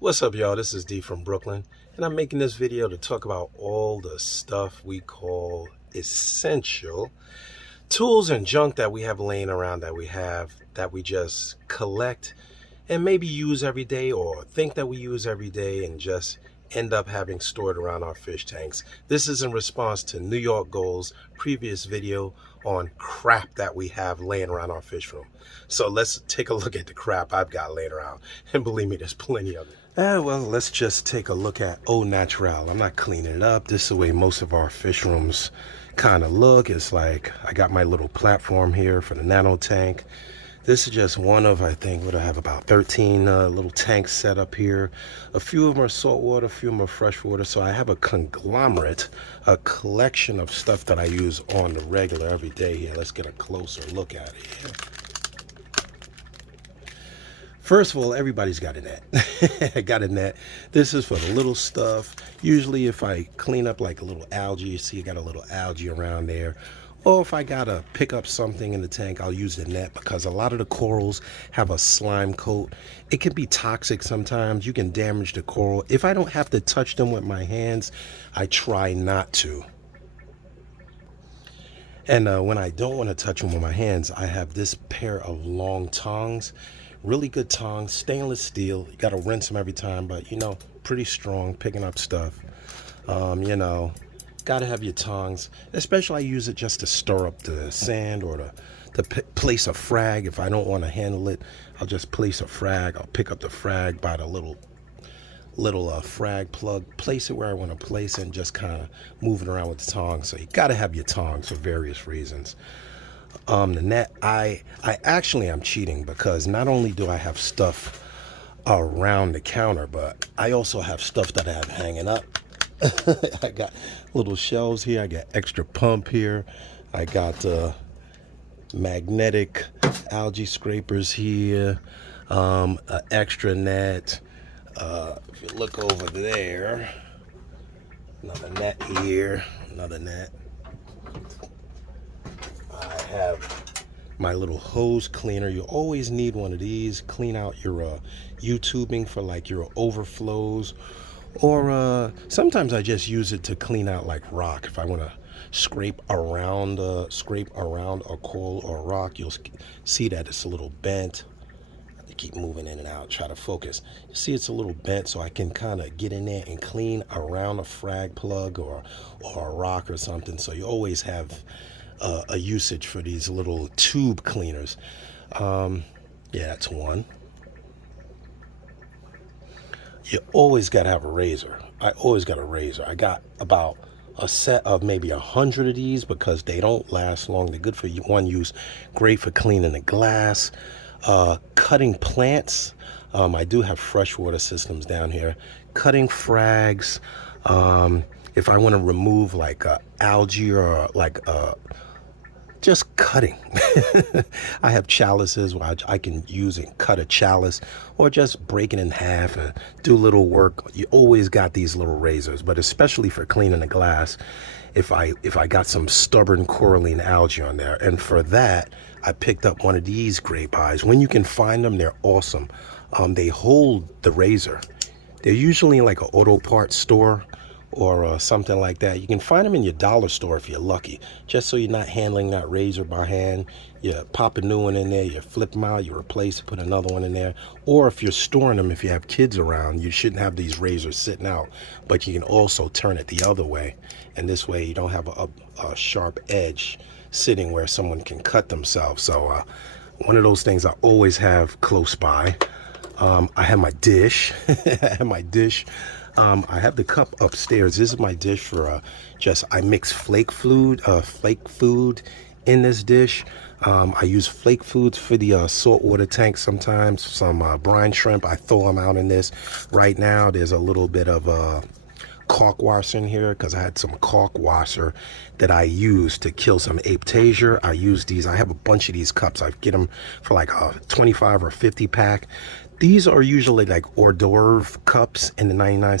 What's up, y'all? This is D from Brooklyn, and I'm making this video to talk about all the stuff we call essential tools and junk that we have laying around that we just collect and maybe use every day or think that we use every day and just end up having stored around our fish tanks. This is in response to New York Gold's previous video on crap that we have laying around our fish room. So let's take a look at the crap I've got laying around, and believe me, there's plenty of it. Well, let's just take a look at Au Naturel. I'm not cleaning it up. This is the way most of our fish rooms kind of look. It's like I got my little platform here for the nano tank. This is just one of, I think, what I have about 13 little tanks set up here. A few of them are saltwater, a few of them are freshwater. So I have a conglomerate, a collection of stuff that I use on the regular every day here. Let's get a closer look at it here. First of all, everybody's got a net. I got a net. This is for the little stuff. Usually if I clean up like a little algae, you see I got a little algae around there. Or if I gotta pick up something in the tank, I'll use the net because a lot of the corals have a slime coat. It can be toxic sometimes. You can damage the coral. If I don't have to touch them with my hands, I try not to. And when I don't want to touch them with my hands, I have this pair of long tongs. Really good tongs, stainless steel. You got to rinse them every time, but you know, pretty strong, picking up stuff. You know, got to have your tongs. Especially I use it just to stir up the sand or to place a frag. If I don't want to handle it, I'll just place a frag. I'll pick up the frag by the little frag plug, place it where I want to place it, and just kind of move it around with the tongs. So you got to have your tongs for various reasons. The net, I actually am cheating because not only do I have stuff around the counter, but I also have stuff that I have hanging up. I got little shelves here. I got extra pump here. I got magnetic algae scrapers here, an extra net. If you look over there, another net here, another net. I have my little hose cleaner. You always need one of these. Clean out your U-tubing for like your overflows, or sometimes I just use it to clean out like rock. If I want to scrape around a coral or a rock, you'll see that it's a little bent. I keep moving in and out, try to focus. You see it's a little bent, so I can kind of get in there and clean around a frag plug or a rock or something. So you always have a usage for these little tube cleaners. Yeah, that's one. You always got to have a razor. I always got a razor. I got about a set of maybe 100 of these because they don't last long. They're good for one use, great for cleaning the glass, cutting plants. I do have freshwater systems down here. Cutting frags. If I want to remove like algae or like just cutting. I have chalices where I can use and cut a chalice, or just break it in half and do little work. You always got these little razors, but especially for cleaning the glass, if I got some stubborn coralline algae on there. And for that, I picked up one of these grape eyes. When you can find them, they're awesome. They hold the razor. They're usually in like an auto parts store or something like that. You can find them in your dollar store if you're lucky, just so you're not handling that razor by hand. You pop a new one in there, you flip them out, you replace it, put another one in there. Or if you're storing them, if you have kids around, you shouldn't have these razors sitting out, but you can also turn it the other way, and this way you don't have a sharp edge sitting where someone can cut themselves. So one of those things I always have close by. I have my dish. I have my dish. I have the cup upstairs. This is my dish for I mix flake food in this dish. I use flake foods for the saltwater tank sometimes. Some brine shrimp, I throw them out in this. Right now, there's a little bit of caulk washer in here because I had some caulk washer that I used to kill some aptasia. I use these. I have a bunch of these cups. I get them for like a 25 or 50 pack. These are usually like hors d'oeuvre cups in the 99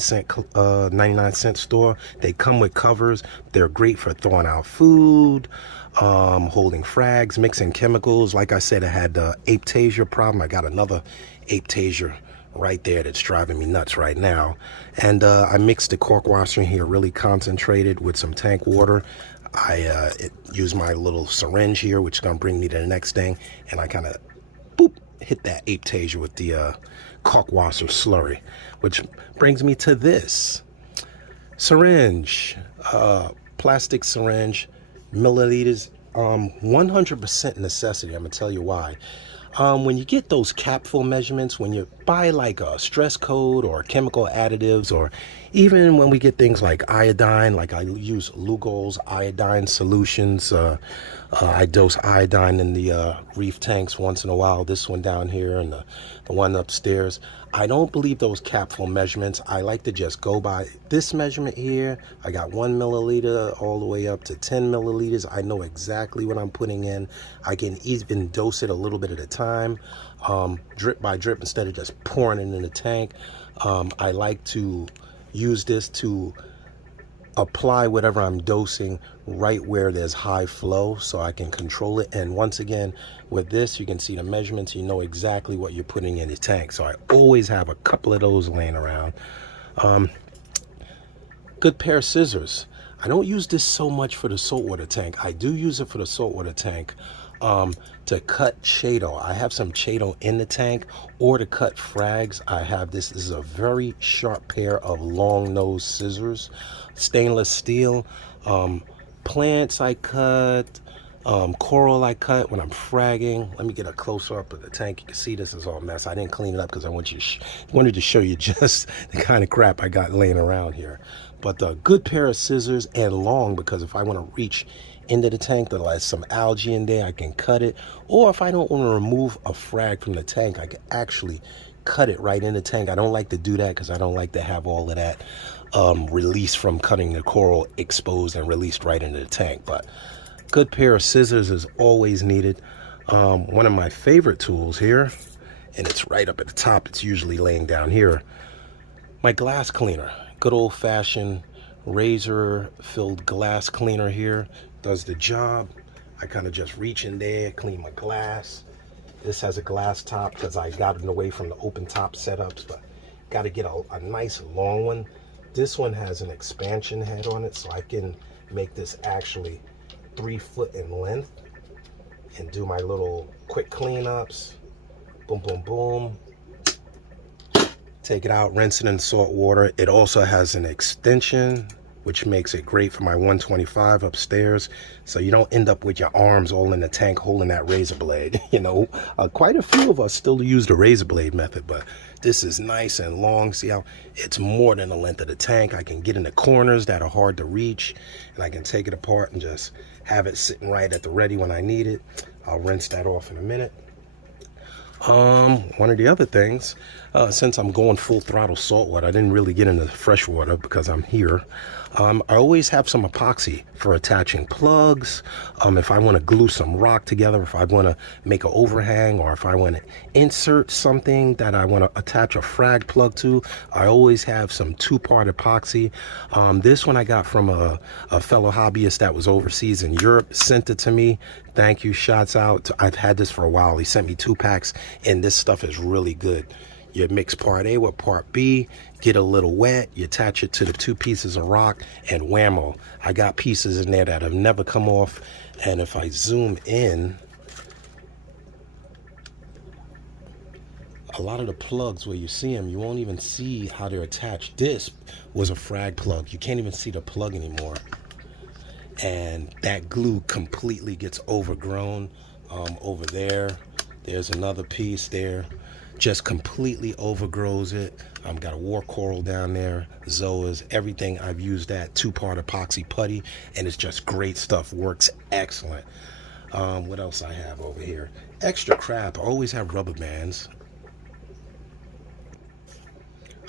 cent store. They come with covers. They're great for throwing out food, holding frags, mixing chemicals. Like I said, I had the aptasia problem. I got another aptasia right there that's driving me nuts right now. And I mixed the cork washer in here really concentrated with some tank water. I use my little syringe here, which is going to bring me to the next thing, and I kind of boop hit that aptasia with the cork washer slurry, which brings me to this syringe, plastic syringe, milliliters, 100% necessity. I'm gonna tell you why. When you get those capful measurements, when you buy like a stress code or chemical additives, or even when we get things like iodine, like I use Lugol's iodine solutions. I dose iodine in the reef tanks once in a while. This one down here and the one upstairs. I don't believe those capful measurements. I like to just go by this measurement here. I got 1 milliliter all the way up to 10 milliliters. I know exactly what I'm putting in. I can even dose it a little bit at a time, drip by drip, instead of just pouring it in the tank. I like to use this to apply whatever I'm dosing right where there's high flow, so I can control it. And once again, with this, you can see the measurements. You know exactly what you're putting in the tank. So I always have a couple of those laying around. Good pair of scissors. I don't use this so much for the saltwater tank. I do use it for the saltwater tank to cut chaeto. I have some chaeto in the tank, or to cut frags. I have this. This is a very sharp pair of long nose scissors, stainless steel. Plants I cut, coral I cut when I'm fragging. Let me get a close up of the tank. You can see this is all mess. I didn't clean it up because I wanted to show you just the kind of crap I got laying around here. But a good pair of scissors, and long, because if I want to reach into the tank that has some algae in there, I can cut it. Or if I don't want to remove a frag from the tank, I can actually cut it right in the tank. I don't like to do that because I don't like to have all of that release from cutting the coral exposed and released right into the tank. But good pair of scissors is always needed. One of my favorite tools here, and it's right up at the top, it's usually laying down here, my glass cleaner. Good old-fashioned razor filled glass cleaner here does the job. I kind of just reach in there, clean my glass. This has a glass top because I got it away from the open top setups, but got to get a nice long one. This one has an expansion head on it, so I can make this actually 3 foot in length and do my little quick cleanups. Boom, boom, boom. Take it out, rinse it in salt water. It also has an extension, which makes it great for my 125 upstairs, so you don't end up with your arms all in the tank holding that razor blade. You know, quite a few of us still use the razor blade method, but this is nice and long. See how it's more than the length of the tank. I can get in the corners that are hard to reach, and I can take it apart and just have it sitting right at the ready when I need it. I'll rinse that off in a minute. One of the other things, since I'm going full throttle saltwater, I didn't really get into freshwater because I'm here. I always have some epoxy for attaching plugs. If I want to glue some rock together, if I want to make an overhang, or if I want to insert something that I want to attach a frag plug to, I always have some 2-part epoxy. This one I got from a fellow hobbyist that was overseas in Europe, sent it to me. Thank you, shots out. I've had this for a while. He sent me 2 packs, and this stuff is really good. You mix part A with part B, get a little wet, you attach it to the 2 pieces of rock, and whammo. I got pieces in there that have never come off. And if I zoom in, a lot of the plugs where you see them, you won't even see how they're attached. This was a frag plug. You can't even see the plug anymore. And that glue completely gets overgrown over there. There's another piece there. Just completely overgrows it. Got a war coral down there, zoas, everything. I've used that 2-part epoxy putty, and it's just great stuff. Works excellent. What else I have over here? Extra crap. I always have rubber bands.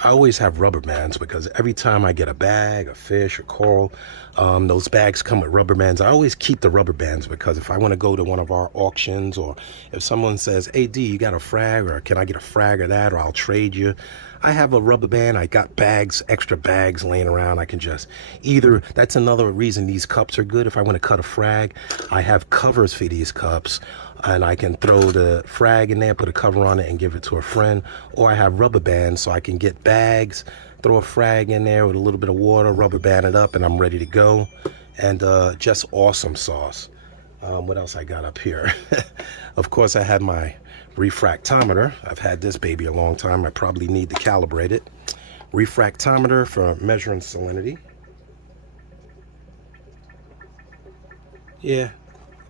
I always have rubber bands because every time I get a bag, a fish, a coral, those bags come with rubber bands. I always keep the rubber bands because if I want to go to one of our auctions, or if someone says, hey D, you got a frag, or can I get a frag of that, or I'll trade you, I have a rubber band. I got bags, extra bags laying around. I can just either, that's another reason these cups are good. If I want to cut a frag, I have covers for these cups. and I can throw the frag in there, put a cover on it, and give it to a friend. Or I have rubber bands, so I can get bags, throw a frag in there with a little bit of water, rubber band it up, and I'm ready to go. And just awesome sauce. What else I got up here? Of course, I had my refractometer. I've had this baby a long time. I probably need to calibrate it. Refractometer for measuring salinity. Yeah,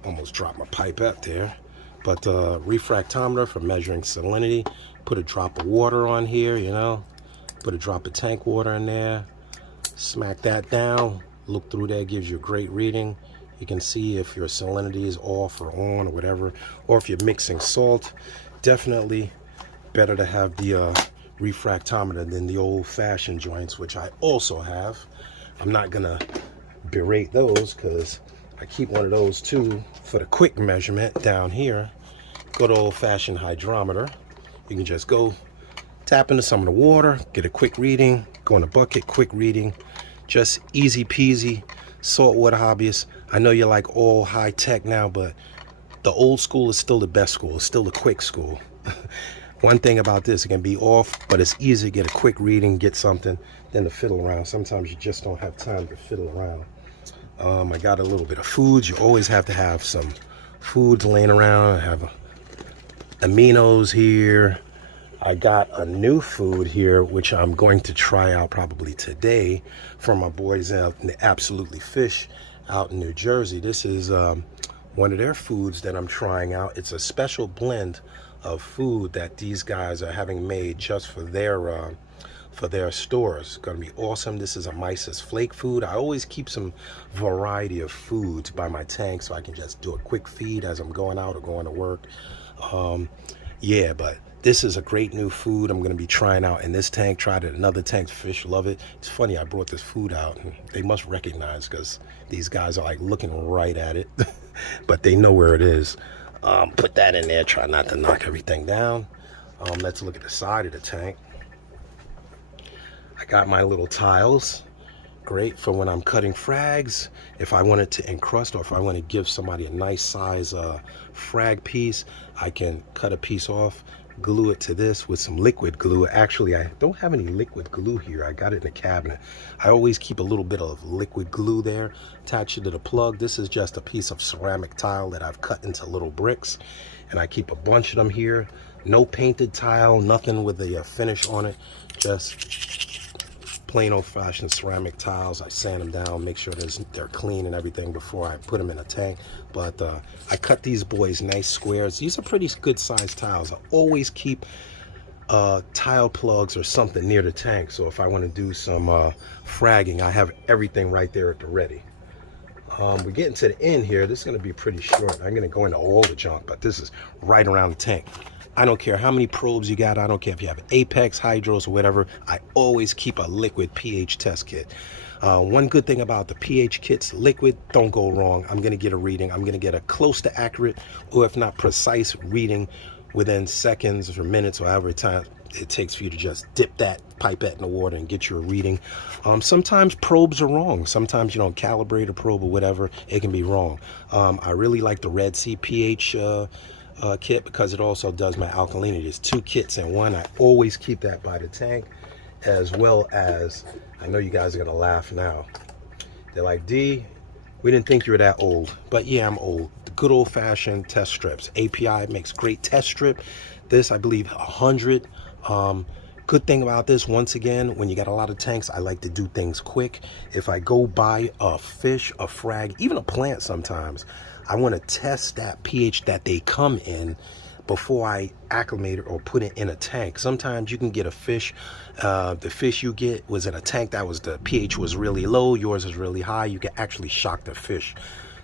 almost dropped my pipette there. But refractometer for measuring salinity. Put a drop of water on here, you know. Put a drop of tank water in there. Smack that down. Look through there, gives you a great reading. You can see if your salinity is off or on or whatever. Or if you're mixing salt. Definitely better to have the refractometer than the old-fashioned joints, which I also have. I'm not gonna berate those because I keep one of those too for the quick measurement down here. Good old-fashioned hydrometer. You can just go tap into some of the water, get a quick reading, go in a bucket, quick reading. Just easy peasy. Saltwater hobbyists. I know you're like all high tech now, but the old school is still the best school. It's still the quick school. One thing about this, it can be off, but it's easy to get a quick reading, get something, than to fiddle around. Sometimes you just don't have time to fiddle around. I got a little bit of foods. You always have to have some foods laying around. I have aminos here. I got a new food here, which I'm going to try out probably today from my boys out in the Absolutely Fish out in New Jersey. This is one of their foods that I'm trying out. It's a special blend of food that these guys are having made just for their stores. It's gonna be awesome. This is a Mises flake food. I always keep some variety of foods by my tank so I can just do a quick feed as I'm going out or going to work. Yeah, but this is a great new food I'm going to be trying out in this tank. Tried it in another tank. Fish love it. It's funny, I brought this food out and they must recognize because these guys are like looking right at it. But they know where it is. Put that in there. Try not to knock everything down. Let's look at the side of the tank. I got my little tiles. Great for when I'm cutting frags. If I wanted to encrust or if I want to give somebody a nice size frag piece, I can cut a piece off, glue it to this with some liquid glue. Actually, I don't have any liquid glue here. I got it in the cabinet. I always keep a little bit of liquid glue there, attach it to the plug. This is just a piece of ceramic tile that I've cut into little bricks, and I keep a bunch of them here. No painted tile, nothing with a finish on it, just plain old-fashioned ceramic tiles. I sand them down, make sure they're clean and everything before I put them in a tank. But I cut these boys nice squares. These are pretty good sized tiles. I always keep tile plugs or something near the tank, so if I want to do some fragging, I have everything right there at the ready. We're getting to the end here. This is going to be pretty short. I'm going to go into all the junk, but this is right around the tank. I don't care how many probes you got. I don't care if you have Apex, Hydros, or whatever. I always keep a liquid pH test kit. One good thing about the pH kits, liquid, don't go wrong. I'm going to get a reading. I'm going to get a close to accurate, or if not precise reading within seconds or minutes or however time it takes for you to just dip that pipette in the water and get your reading. Sometimes probes are wrong. Sometimes you don't calibrate a probe or whatever. It can be wrong. I really like the Red Sea pH kit because it also does my alkalinity. There's two kits in one. I always keep that by the tank, as well as, I know you guys are gonna laugh now. They're like, D, we didn't think you were that old. But yeah, I'm old. The good old-fashioned test strips. API makes great test strip. This, I believe, 100. Good thing about this, once again, when you got a lot of tanks, I like to do things quick. If I go buy a fish, a frag, even a plant sometimes, I want to test that pH that they come in before I acclimate it or put it in a tank. Sometimes you can get a fish, the fish you get was in a tank that was, the pH was really low, yours is really high. You can actually shock the fish.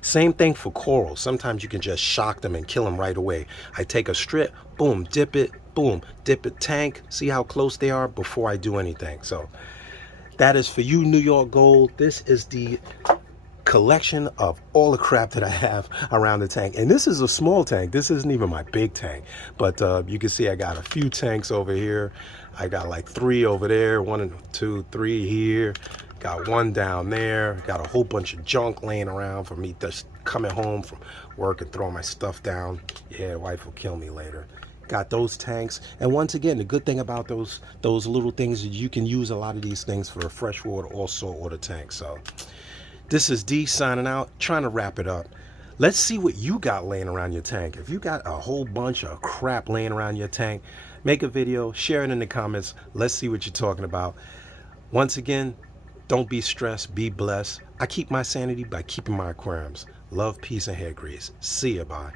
Same thing for coral. Sometimes you can just shock them and kill them right away. I take a strip, boom, dip it, boom, dip it, tank, see how close they are before I do anything. So that is for you, New York Gold. This is the collection of all the crap that I have around the tank, and this is a small tank. This isn't even my big tank, but you can see I got a few tanks over here. I got like 3 over there, 1, 2, 3 here, got 1 down there, got a whole bunch of junk laying around for me to coming home from work and throwing my stuff down. Yeah, wife will kill me later. Got those tanks, and once again, the good thing about those little things is you can use a lot of these things for a freshwater or saltwater tank. So this is D signing out, trying to wrap it up. Let's see what you got laying around your tank. If you got a whole bunch of crap laying around your tank, make a video, share it in the comments. Let's see what you're talking about. Once again, don't be stressed, be blessed. I keep my sanity by keeping my aquariums. Love, peace, and hair grease. See ya, bye.